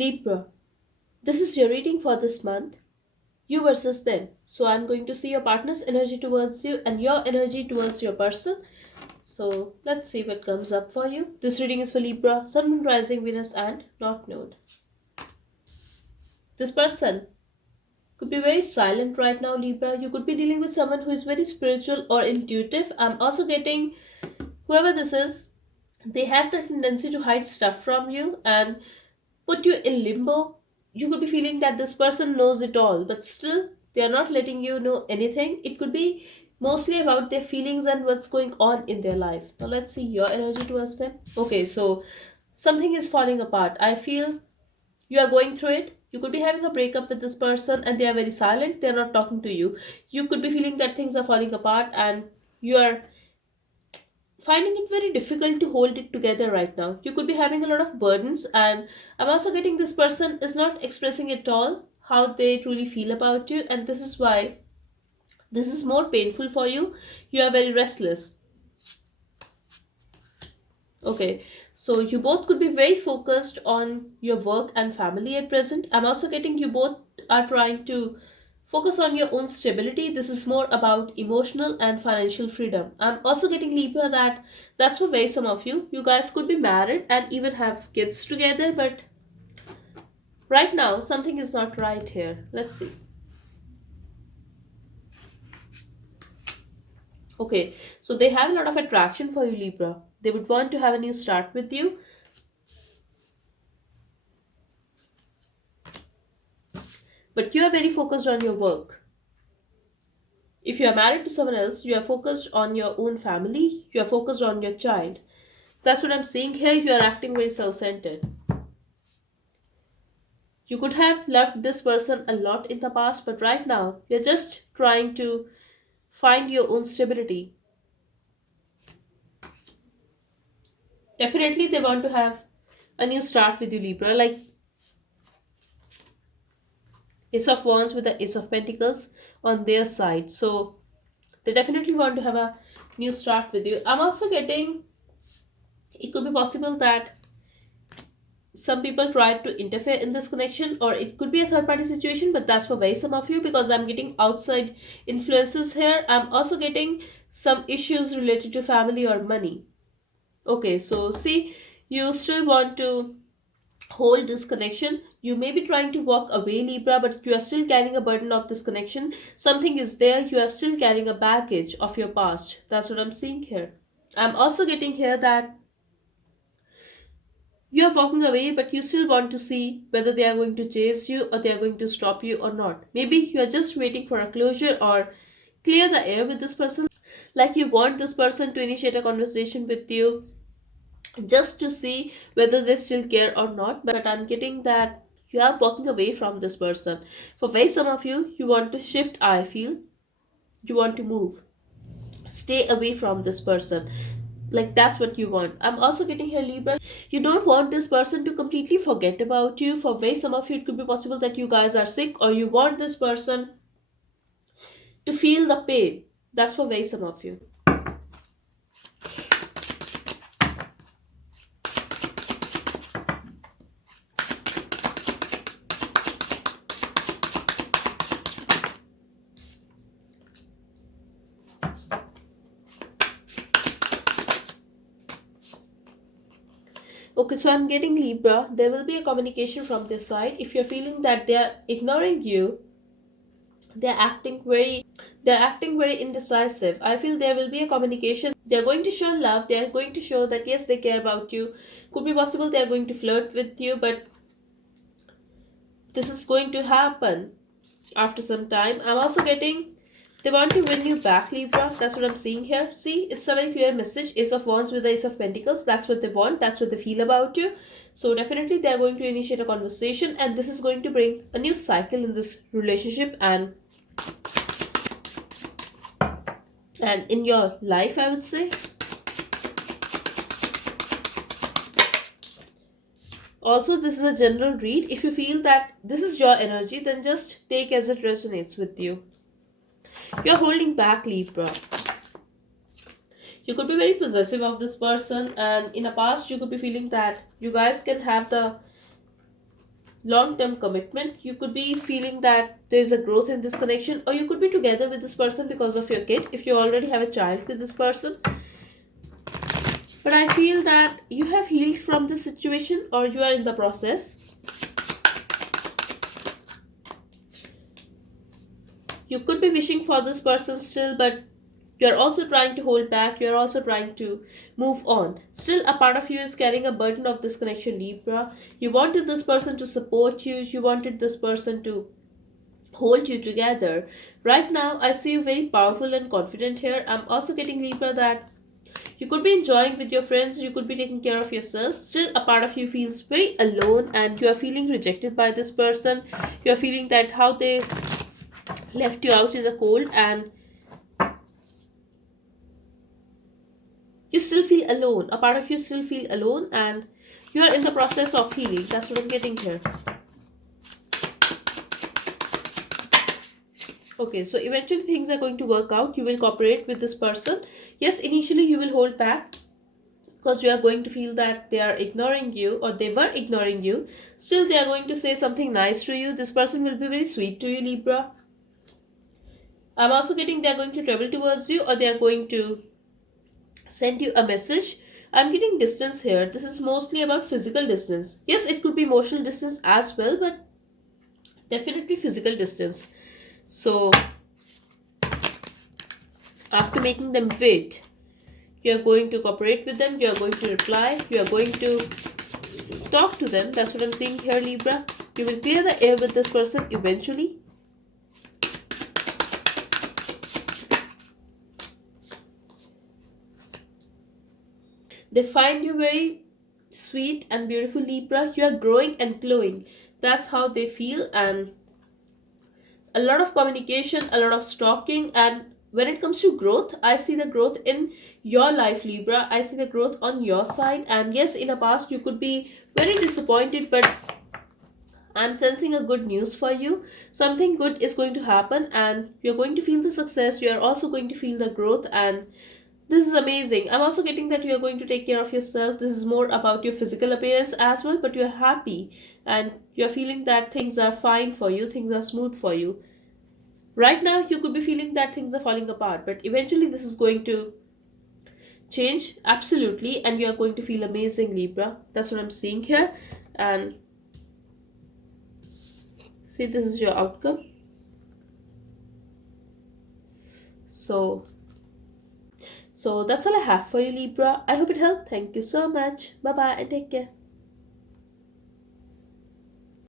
Libra, this is your reading for this month, you versus them. So I'm going to see your partner's energy towards you and your energy towards your person. So let's see what comes up for you. This reading is for Libra, Sun, Moon, Rising, Venus, and North Node. This person could be very silent right now, Libra. You could be dealing with someone who is very spiritual or intuitive. I'm also getting whoever this is, they have the tendency to hide stuff from you and put you in limbo. You could be feeling that this person knows it all, but still they are not letting you know anything. It could be mostly about their feelings and what's going on in their life. Now let's see your energy towards them. Okay, so something is falling apart. I feel you are going through it. You could be having a breakup with this person and they are very silent. They are not talking to you. You could be feeling that things are falling apart and you are finding it very difficult to hold it together right now. You could be having a lot of burdens, and I'm also getting this person is not expressing at all how they truly feel about you, and this is why this is more painful for you. You are very restless. Okay, so you both could be very focused on your work and family at present. I'm also getting you both are trying to focus on your own stability. This is more about emotional and financial freedom. I'm also getting Libra that that's for very some of you. You guys could be married and even have kids together, but right now something is not right here. Let's see. Okay, so they have a lot of attraction for you, Libra. They would want to have a new start with you. But you are very focused on your work. If you are married to someone else, you are focused on your own family, you are focused on your child. That's what I'm seeing here. You are acting very self centered. You could have loved this person a lot in the past, but right now you're just trying to find your own stability. Definitely, they want to have a new start with you, Libra, like Ace of Wands with the Ace of Pentacles on their side. So, they definitely want to have a new start with you. I'm also getting it could be possible that some people tried to interfere in this connection, or it could be a third party situation, but that's for very some of you because I'm getting outside influences here. I'm also getting some issues related to family or money. Okay, so see, you still want to hold this connection. You may be trying to walk away, Libra, but you are still carrying a burden of this connection. Something is there, you are still carrying a baggage of your past. That's what I'm seeing here. I'm also getting here that you are walking away, but you still want to see whether they are going to chase you or they are going to stop you or not. Maybe you are just waiting for a closure or clear the air with this person. Like you want this person to initiate a conversation with you just to see whether they still care or not. But I'm getting that you are walking away from this person. For very some of you, you want to shift, I feel. You want to move. Stay away from this person, like that's what you want. I'm also getting here, Libra, you don't want this person to completely forget about you. For very some of you, it could be possible that you guys are sick or you want this person to feel the pain. That's for very some of you. Okay, so I'm getting Libra, there will be a communication from this side. If you're feeling that they are ignoring you, they're acting very indecisive, I feel there will be a communication. They're going to show love, they're going to show that yes, they care about you. Could be possible they're going to flirt with you, but this is going to happen after some time. I'm also getting they want to win you back, Libra. That's what I'm seeing here. See, it's a very clear message. Ace of Wands with the Ace of Pentacles. That's what they want. That's what they feel about you. So definitely they are going to initiate a conversation, and this is going to bring a new cycle in this relationship and in your life, I would say. Also, this is a general read. If you feel that this is your energy, then just take as it resonates with you. You're holding back, Libra. You could be very possessive of this person, and in the past, you could be feeling that you guys can have the long-term commitment. You could be feeling that there's a growth in this connection, or you could be together with this person because of your kid if you already have a child with this person. But I feel that you have healed from this situation, or you are in the process. You could be wishing for this person still, but you're also trying to hold back. You're also trying to move on. Still, a part of you is carrying a burden of this connection, Libra. You wanted this person to support you. You wanted this person to hold you together. Right now, I see you very powerful and confident here. I'm also getting, Libra, that you could be enjoying with your friends, you could be taking care of yourself. Still, a part of you feels very alone and you are feeling rejected by this person. You are feeling that how they left you out in the cold, and you still feel alone. A part of you still feel alone and you are in the process of healing. That's what I'm getting here. Okay, so eventually things are going to work out. You will cooperate with this person. Yes, initially you will hold back because you are going to feel that they are ignoring you, or they were ignoring you. Still, they are going to say something nice to you. This person will be very sweet to you, Libra. I'm also getting they are going to travel towards you, or they are going to send you a message. I'm getting distance here. This is mostly about physical distance. Yes, it could be emotional distance as well, but definitely physical distance. So, after making them wait, you are going to cooperate with them, you are going to reply, you are going to talk to them. That's what I'm seeing here, Libra. You will clear the air with this person eventually. They find you very sweet and beautiful, Libra. You are growing and glowing. That's how they feel, and a lot of communication, a lot of stalking. And when it comes to growth, I see the growth in your life, Libra. I see the growth on your side. And yes, in the past, you could be very disappointed, but I'm sensing a good news for you. Something good is going to happen, and you're going to feel the success. You're also going to feel the growth, and this is amazing. I'm also getting that you're going to take care of yourself. This is more about your physical appearance as well, but you're happy and you're feeling that things are fine for you, things are smooth for you. Right now, you could be feeling that things are falling apart, but eventually, this is going to change absolutely, and you are going to feel amazing, Libra. That's what I'm seeing here. And see, this is your outcome. So, so that's all I have for you, Libra. I hope it helped. Thank you so much. Bye bye and take care.